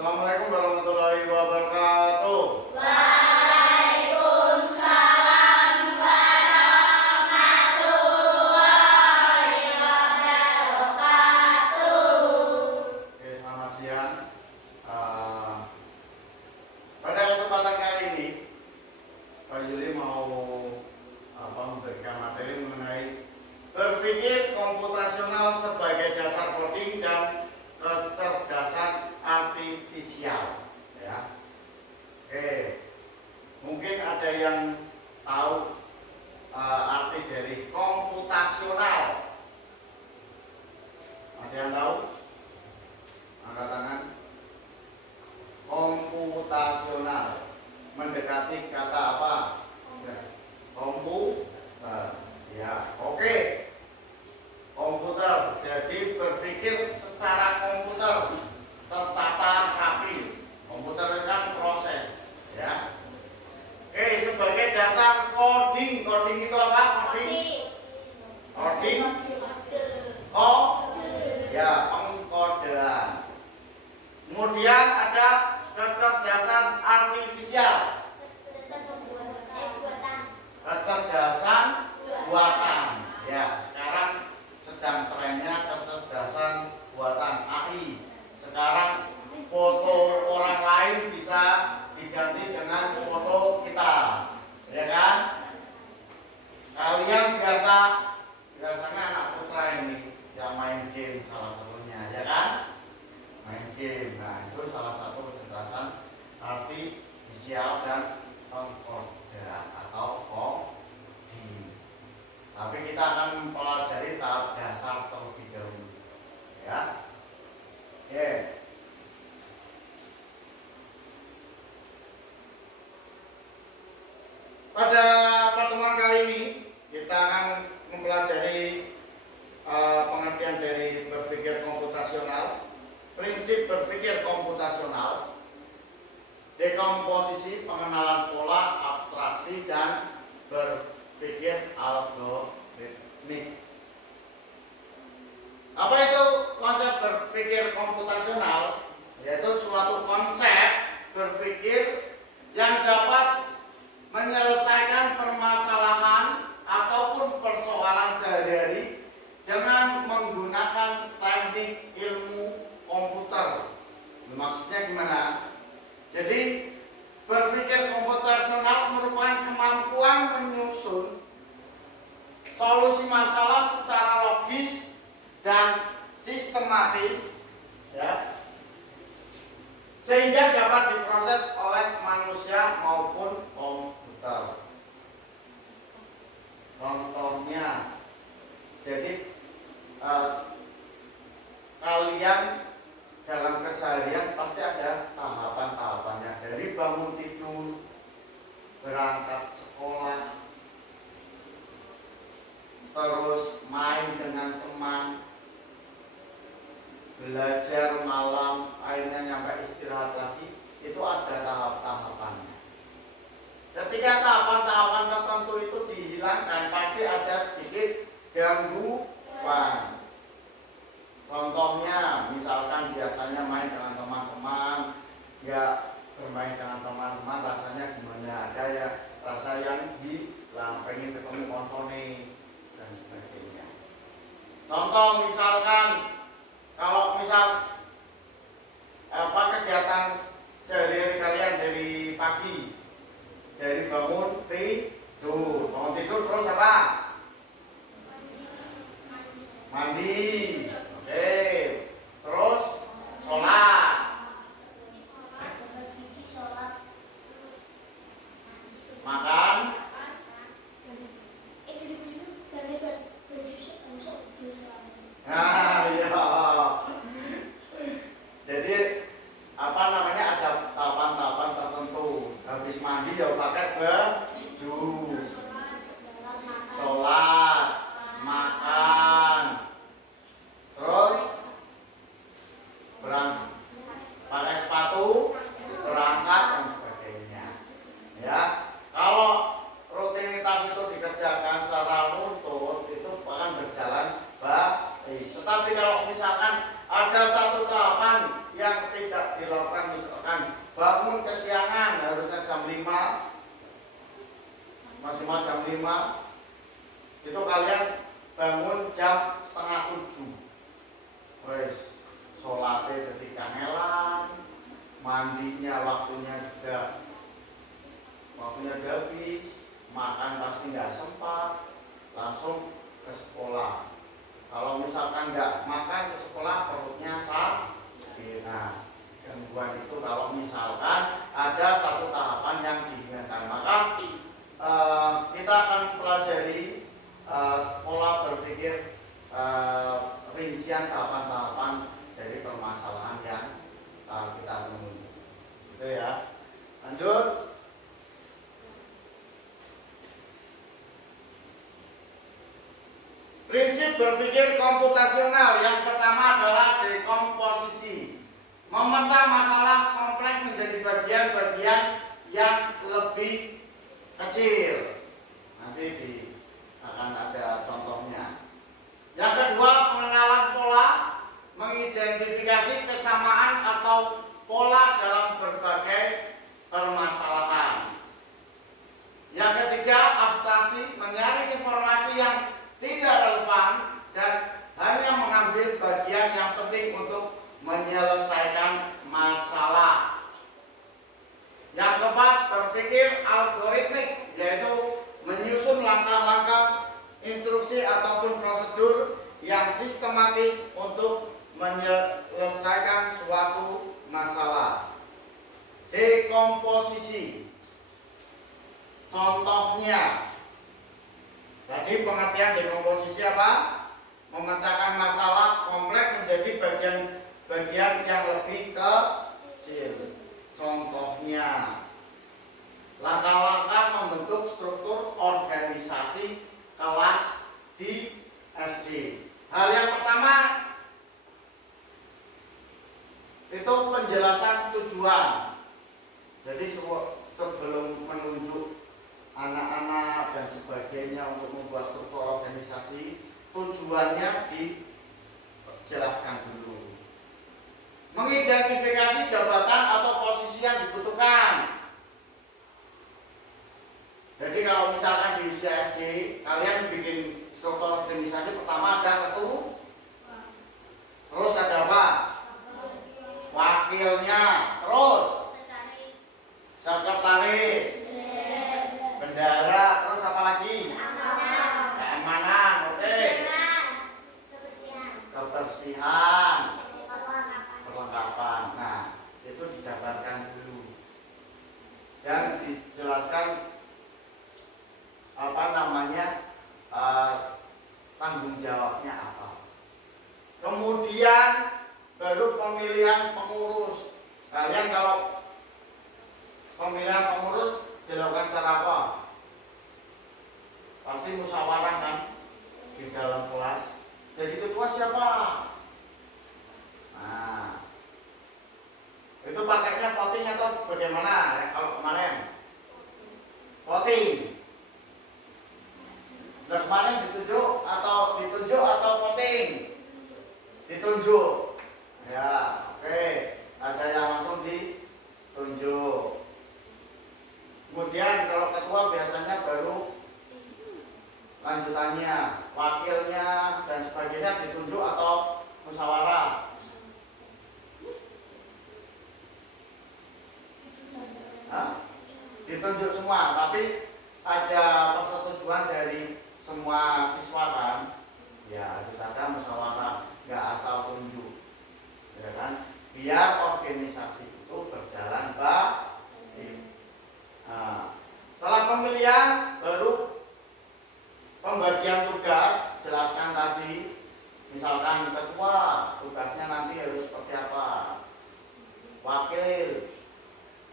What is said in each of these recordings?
Assalamualaikum warahmatullahi wabarakatuh. Waalaikumsalam warahmatullahi wabarakatuh. Oke, selamat siang. Pada kesempatan kali ini, Pak Yuli mau memberikan materi mengenai berpikir komputasional sebagai dasar coding dan kecerdasan artifisial. Ya. Oke, mungkin ada yang tahu arti dari komputasional. Ada yang tahu? Angkat tangan. Komputasional mendekati kata apa? Komputer. Ya, oke. Komputer. Jadi berpikir secara komputer, tertata rapi. Komputer kan proses, ya. Oke, sebagai dasar coding. Coding itu apa? Coding. Ya, pengkodean. Kemudian ada kecerdasan artifisial. Kecerdasan buatan. Ya, sekarang sedang trennya kecerdasan buatan AI. Sekarang foto orang lain bisa diganti dengan foto kita, ya kan? Kalian biasanya anak putra ini yang main game salah satunya, ya kan? Main game. Nah, itu salah satu kecerdasan artifisial dan pengkodean atau coding. Tapi kita akan mempelajari tahap dasar terlebih dahulu, ya. Oke. Pada pertemuan kali ini kita akan mempelajari pengertian dari berpikir komputasional, prinsip berpikir komputasional, dekomposisi, pengenalan pola, abstraksi, dan berpikir algoritmik. Apa itu konsep berpikir komputasional? Yaitu suatu konsep berpikir yang dapat menyelesaikan permasalahan ataupun persoalan sehari-hari dengan menggunakan teknik ilmu komputer. Maksudnya gimana? Jadi berpikir komputasional merupakan kemampuan menyusun solusi masalah secara logis dan sistematis, ya, sehingga dapat diproses oleh manusia maupun komputer. Contohnya, jadi kalian dalam keseharian pasti ada tahapan-tahapannya, dari bangun tidur, berangkat sekolah, terus main dengan teman, belajar malam, akhirnya nyampe istirahat lagi. Itu ada tahap-tahapannya. Ketika tahapan-tahapan tertentu itu dihilangkan, pasti ada sedikit gangguan. Contohnya, misalkan biasanya main dengan teman-teman, ya bermain dengan teman-teman rasanya gimana? Ada ya rasa yang pengen ketemu koncone dan sebagainya. Contoh misalkan, kalau kegiatan sehari-hari kalian dari pagi, dari bangun tidur terus apa? Mandi. Oke. Terus sholat. Makan. Nah, iya. Jadi ada tahapan-tahapan tertentu. Habis mandi ya pakai baju. Sholat, makan, wes sholatnya ketika ngelan, mandinya waktunya juga habis, makan pasti nggak sempat, langsung ke sekolah. Kalau misalkan nggak makan ke sekolah perutnya sakit. Nah, gangguan itu kalau misalkan ada satu tahapan yang diingatkan, maka kita akan pelajari pola berpikir rincian tahapan-tahapan dari permasalahan yang kita temui. Gitu ya. Lanjut. Prinsip berpikir komputasional yang pertama adalah dekomposisi. Memecah masalah kompleks menjadi bagian-bagian yang lebih kecil. Nanti akan ada contohnya. Yang kedua, pengenalan pola, mengidentifikasi kesamaan atau pola dalam berbagai permasalahan. Yang ketiga, abstraksi, menyaring informasi yang tidak relevan dan hanya mengambil bagian yang penting untuk menyelesaikan masalah. Yang keempat, berpikir algoritmik, yaitu menyusun langkah-langkah, instruksi ataupun prosedur yang sistematis untuk menyelesaikan suatu masalah. Dekomposisi, contohnya, jadi pengertian dekomposisi apa? Memecahkan masalah kompleks menjadi bagian-bagian yang lebih kecil. Contohnya, langkah-langkah membentuk struktur organisasi kelas di SD. Hal yang pertama itu penjelasan tujuan. Jadi sebelum menunjuk anak-anak dan sebagainya untuk membuat struktur organisasi, tujuannya dijelaskan dulu. Mengidentifikasi jabatan atau posisi yang dibutuhkan. Jadi kalau misalkan di usia SD kalian bikin struktur organisasi, pertama ada ketua, terus ada apa? Wakilnya, terus sekretaris, bendara, terus apa lagi? Keamanan, oke. Kebersihan, perlengkapan. Nah, itu dijabarkan dulu dan dijelaskan tanggung jawabnya apa. Kemudian baru pemilihan pengurus. Kalian kalau pemilihan pengurus dilakukan secara apa? Pasti musyawarah kan di dalam kelas. Jadi ketua siapa? Nah, itu pakainya voting atau bagaimana? Kalau kemarin voting. Nah, kemarin ditunjuk atau voting? Ditunjuk. Ya, oke. Ada yang langsung ditunjuk. Kemudian kalau ketua biasanya baru lanjutannya, wakilnya dan sebagainya ditunjuk atau musyawarah. Ditunjuk semua, tapi ada persetujuan dari semua siswa kan? Ya harus ada musyawarah, nggak asal tunjuk, ya kan? Biar organisasi itu berjalan baik. Nah, setelah pemilihan baru pembagian tugas, jelaskan tadi. Misalkan ketua, tugasnya nanti harus seperti apa? Wakil,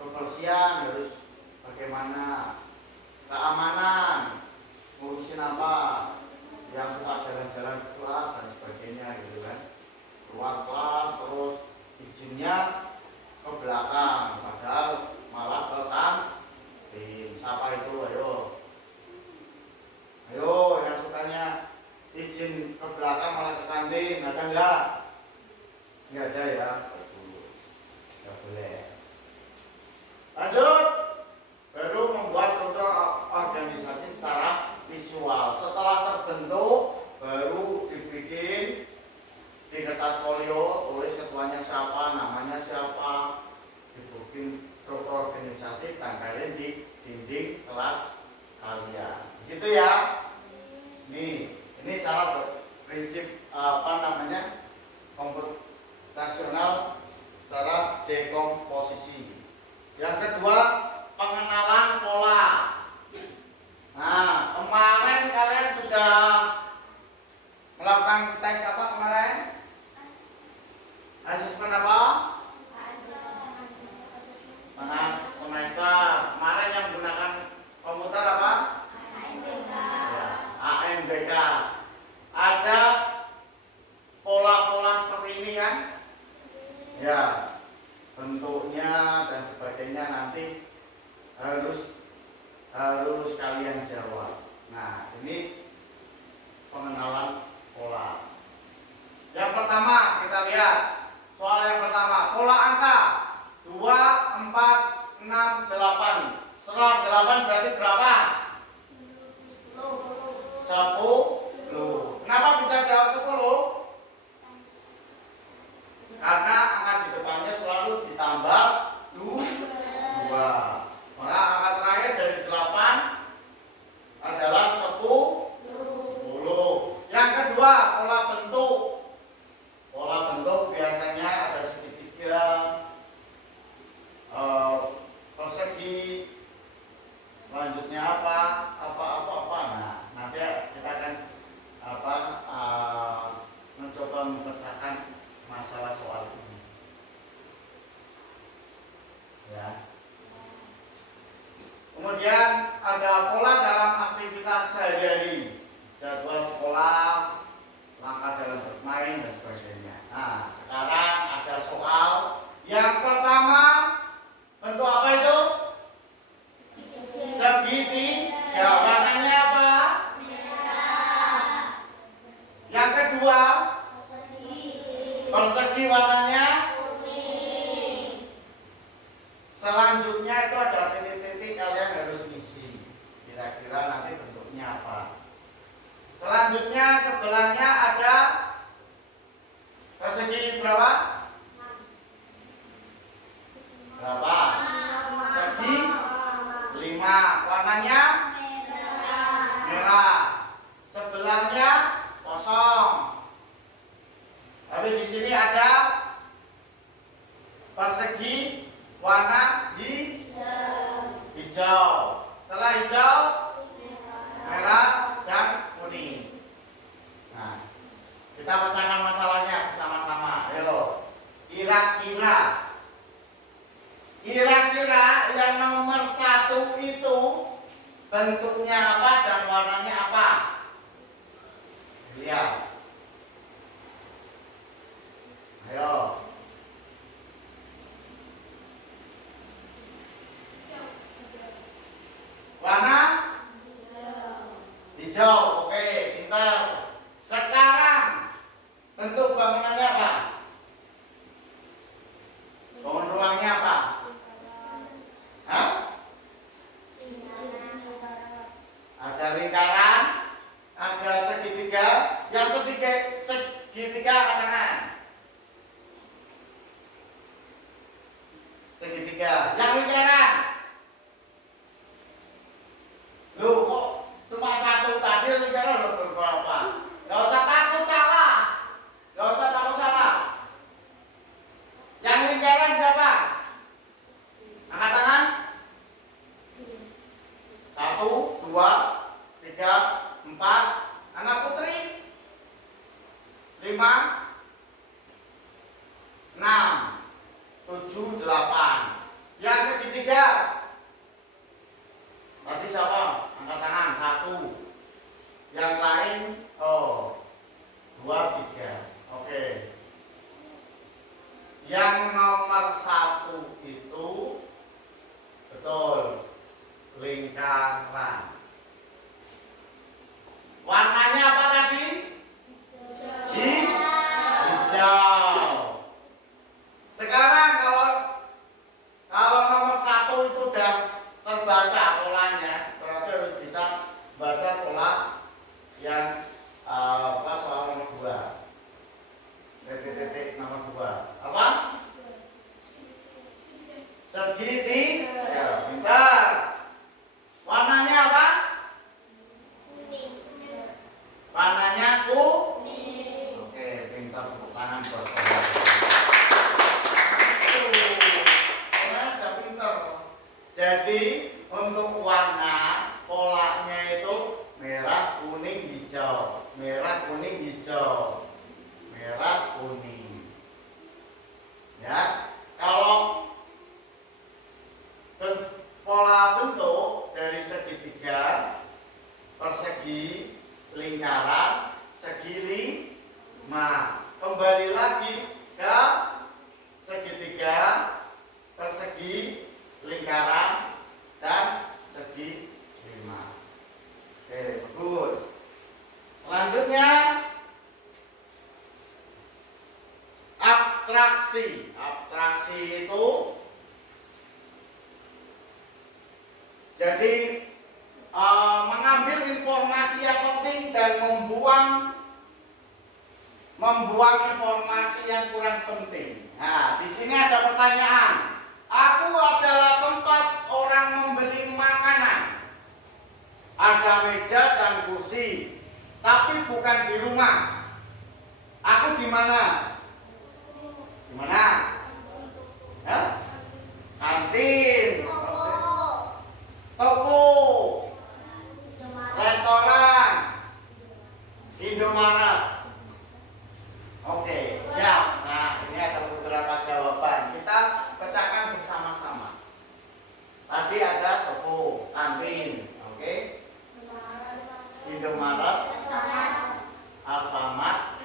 kebersihan harus bagaimana? Keamanan, ngurusin apa? Yang suka jalan-jalan ke kelas dan sebagainya gitu kan. Keluar kelas terus izinnya ke belakang, padahal malah ke kantin. Siapa itu? Ayo yang sukanya izin ke belakang malah ke kantin, ada enggak? Enggak ada ya. Enggak boleh. Lanjut. Baru membuat struktur organisasi secara visual. Setelah terbentuk baru dibikin di kertas folio Asesmen apa? Tengah semester. Kemarin yang menggunakan komputer apa? Ya, AMBK. Ada pola-pola seperti ini kan? Ya, bentuknya dan sebagainya nanti harus kalian jawab. Nah, ini pengenalan pola. Yang pertama kita lihat soal yang pertama, pola angka 2, 4, 6, 8. Setelah 8 berarti berapa? 10. Kenapa bisa jawab 10? Karena angka di depannya selalu ditambah 2. Maka angka terakhir dari 8 adalah 10. Yang kedua, pola bentuk. Pola bentuk biasanya ada segitiga, persegi, lanjutnya apa. Nah, nanti kita akan mencoba memecahkan masalah soal ini. Ya. Kemudian ada pola dalam aktivitas sehari-hari, jadwal sekolah, langkah dalam bermain dan sebagainya. Nah, sekarang ada soal yang pertama, bentuk apa itu? Segitiga. Warnanya apa? Merah. Yang kedua, persegi warnanya Kuning. selanjutnya itu ada titik-titik, kalian harus ngisi. Kira-kira nanti bentuknya apa? Selanjutnya sebelahnya ada persegi berapa? Berapa? Segi 5. Warnanya merah. Sebelahnya kosong. Tapi di sini ada persegi warna hijau. Setelah hijau, merah dan kuning. Nah, kita pecahkan masalahnya bersama-sama. Ayo. Kira-kira yang nomor 1 itu bentuknya apa dan warnanya apa? Lihat. Ayo. Warna hijau. Oke, pintar. Sekarang bentuk bangunannya apa? Bangun ruangnya apa? Hah? Ada lingkaran, ada segitiga. Yang segitiga katakan. Segitiga. Yang lingkaran. Loh, kok cuma 1 tadi lingkaran udah berapa? Gak usah takut salah. Yang lingkaran siapa? Angkat tangan. 1, 2, 3, 4. Anak putri 5, 6, 7, 8. Yang segitiga tadi siapa? Angkat tangan. 1. Yang lain 2, 3. Oke. Yang nomor 1 itu betul lingkaran. Warnanya apa tadi? Hijau. Sekarang kalau nomor 1 itu udah terbaca polanya, berarti harus bisa baca pola yang soal nomor 2. Titik nomor 2. Apa? Segitiga. Ya, pintar. Warnanya apa? Kuning. Warnanya Kuning. Oke, pintar, tepuk tangan buat kalian. Kalian sudah pintar. Jadi untuk warna polanya itu merah, kuning, hijau. Merah, kuning, hijau. Merah, kuning. abstraksi. Abstraksi itu jadi mengambil informasi yang penting dan membuang informasi yang kurang penting. Nah, di sini ada pertanyaan. Aku adalah tempat orang membeli makanan. Ada meja dan kursi, tapi bukan di rumah. Aku di mana? Di mana? Hah? Kantin, toko, restoran, Indomaret. Oke, siap. Nah, ini ada beberapa jawaban. Kita pecahkan bersama-sama. Tadi ada toko, kantin, oke? Indomaret, Alfamart,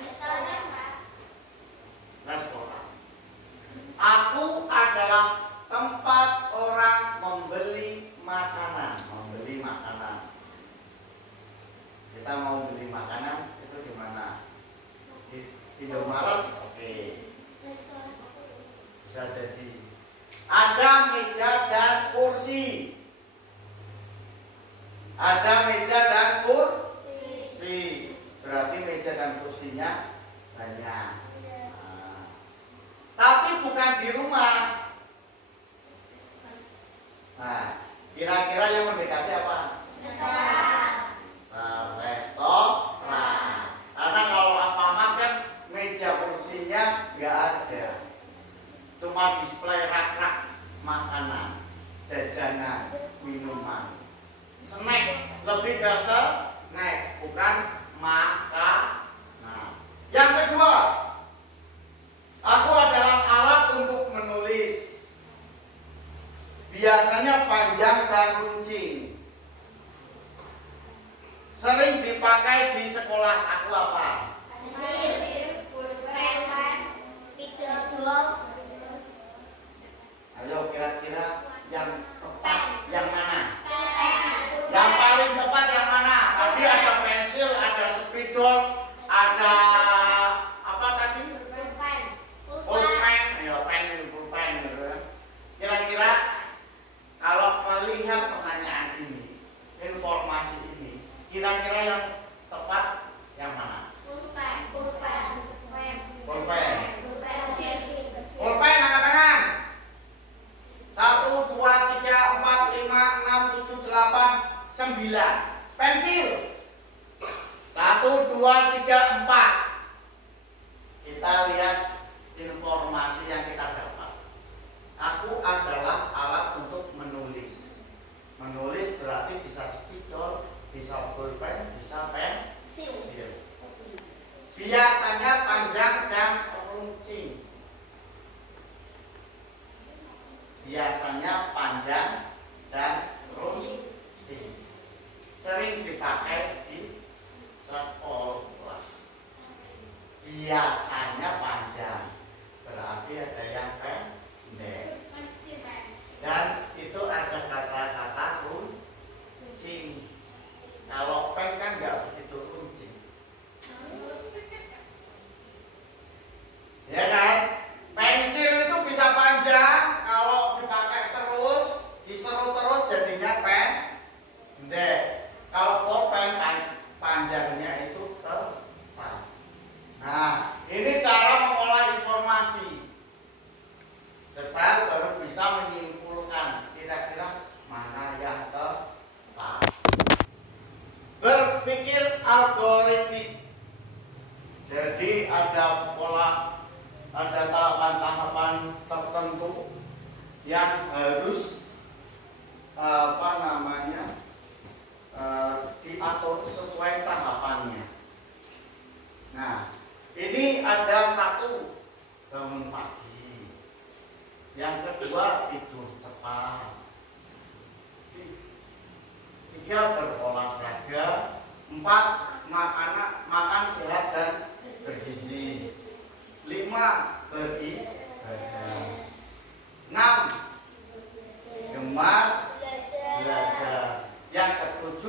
restoran. Aku adalah tempat orang membeli makanan. Membeli makanan. Kita mau beli makanan itu di mana? Di Indomaret, oke. Bisa jadi. Ada meja dan kursi. Ada meja dan kursi. Berarti meja dan kursinya banyak. Nah, tapi bukan di rumah. Nah, kira-kira yang mendekati apa? Restoran. Karena kalau Alfamart kan meja kursinya nggak ada. Cuma display rak-rak makanan, jajanan, minuman. Snack, lebih ke snack, bukan makanan. Nah, yang kedua, aku adalah alat untuk menulis. Biasanya panjang dan runcing. Sering dipakai di sekolah. Aku apa? Ayo kira-kira yang tepat yang mana? Yang paling tepat yang mana? Tadi ada pensil, ada spidol, ada apa tadi? Pulpen. Ya, pulpen gitu ya. Kira-kira kalau melihat pertanyaan ini, informasi ini, kira-kira yang tepat yang mana? Pulpen. Pulpen, angkat tangan. 1, 2, 3, 4, 5, 6, 7, 8, 9. Pensil. 1, 2, 3, 4. Kita lihat informasi yang kita dapat. Aku adalah alat untuk menulis. Menulis berarti bisa spidol, bisa pulpen, bisa pensil. Biasanya panjang dan runcing. Biasanya panjang dan runcing. Sering dipakai di sekolah. Biasanya panjang, berarti ada yang pendek. Dan itu ada kata-kata runcing. Kalau pen kan nggak begitu runcing. Ya kan? Pensil itu bisa panjang, kalau dipakai terus, diseru terus jadinya pendek. Kalau pulpen panjangnya itu tepat. Nah, ini cara mengolah informasi. Detail baru bisa menyimpulkan kira-kira mana yang tepat. Berpikir algoritmik. Jadi ada pola, ada tahapan-tahapan tertentu yang harus diatur sesuai tahapannya. Nah, ini ada 1, bangun pagi. Yang kedua, tidur cepat. 3, berolahraga. 4, makan sehat dan bergizi. 5, beribadah. 6, gemar belajar. Yang ke-7,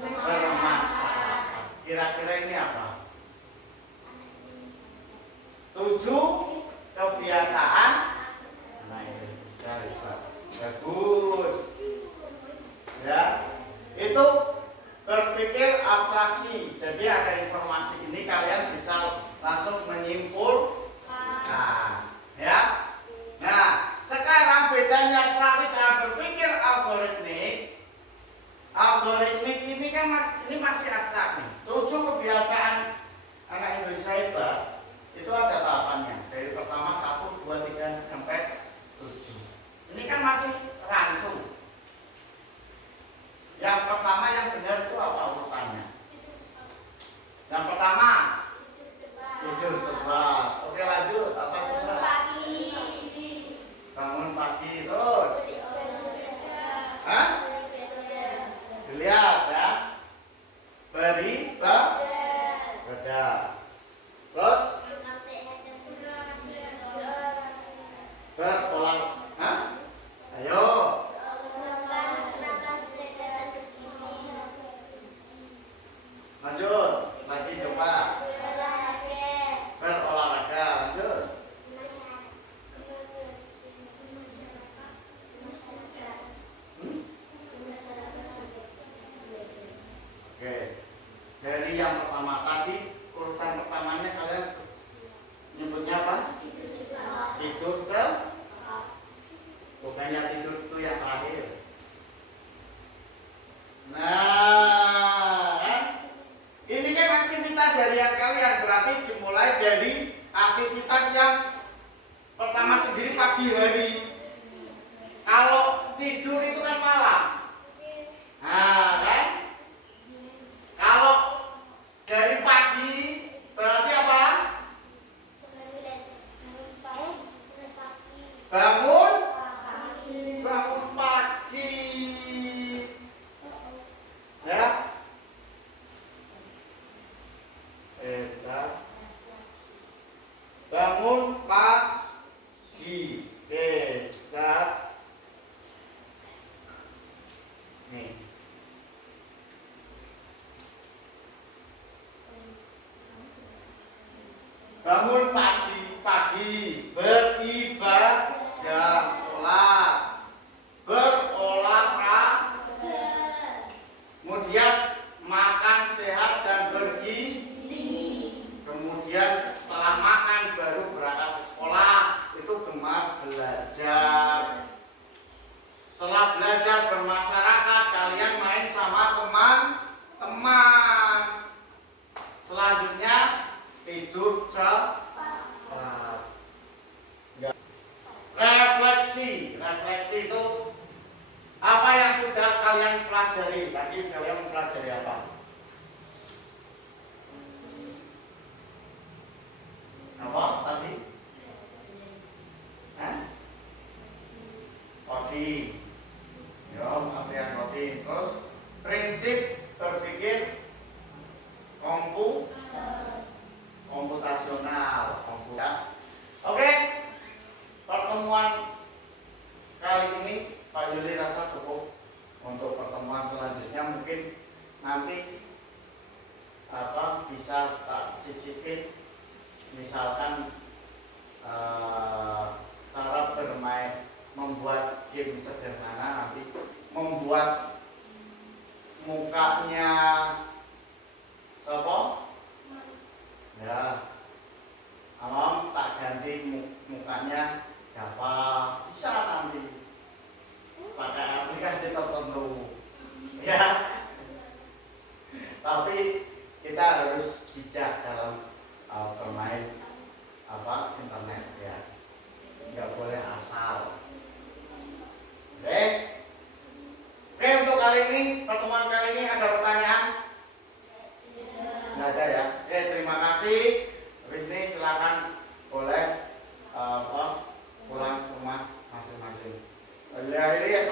bermasyarakat. Kira-kira ini apa? 7, coba tidur bukannya tidur itu yang terakhir. Nah, kan? Ini kan aktivitas harian kalian, berarti dimulai dari aktivitas yang pertama sendiri pagi hari. Kalau tidur itu kan malam. Nah, kan? Kalau dari pagi berarti apa? Bangun pagi. Ya. Bangun pagi. Nih. Bangun pagi beribadah, sholat, berolahraga, kemudian makan sehat dan bergizi, kemudian setelah makan baru berangkat ke sekolah, itu gemar belajar. Setelah belajar bermasyarakat, kalian main sama teman-teman. Selanjutnya tidur cepat. Refleksi itu apa yang sudah kalian pelajari? Tadi kalian mempelajari apa? Apa tadi? Coding. Ya, latihan coding. Terus prinsip berpikir komputasional, komputer. Oke. Pertemuan kali ini Pak Yuli rasa cukup. Untuk pertemuan selanjutnya mungkin nanti bisa tak sisipin, misalkan cara bermain, membuat game sederhana, nanti membuat mukanya siapa? Ya, Alam tak ganti mukanya Java, bisa nanti pakai aplikasi tertentu, ya. Tapi kita harus bijak dalam bermain internet, ya. Nggak boleh asal. Oke, untuk kali ini, pertemuan kali ini ada pertanyaan? Nggak ada ya. Oke, terima kasih. Habis ini silakan boleh pulang ke rumah masing-masing. Akhirnya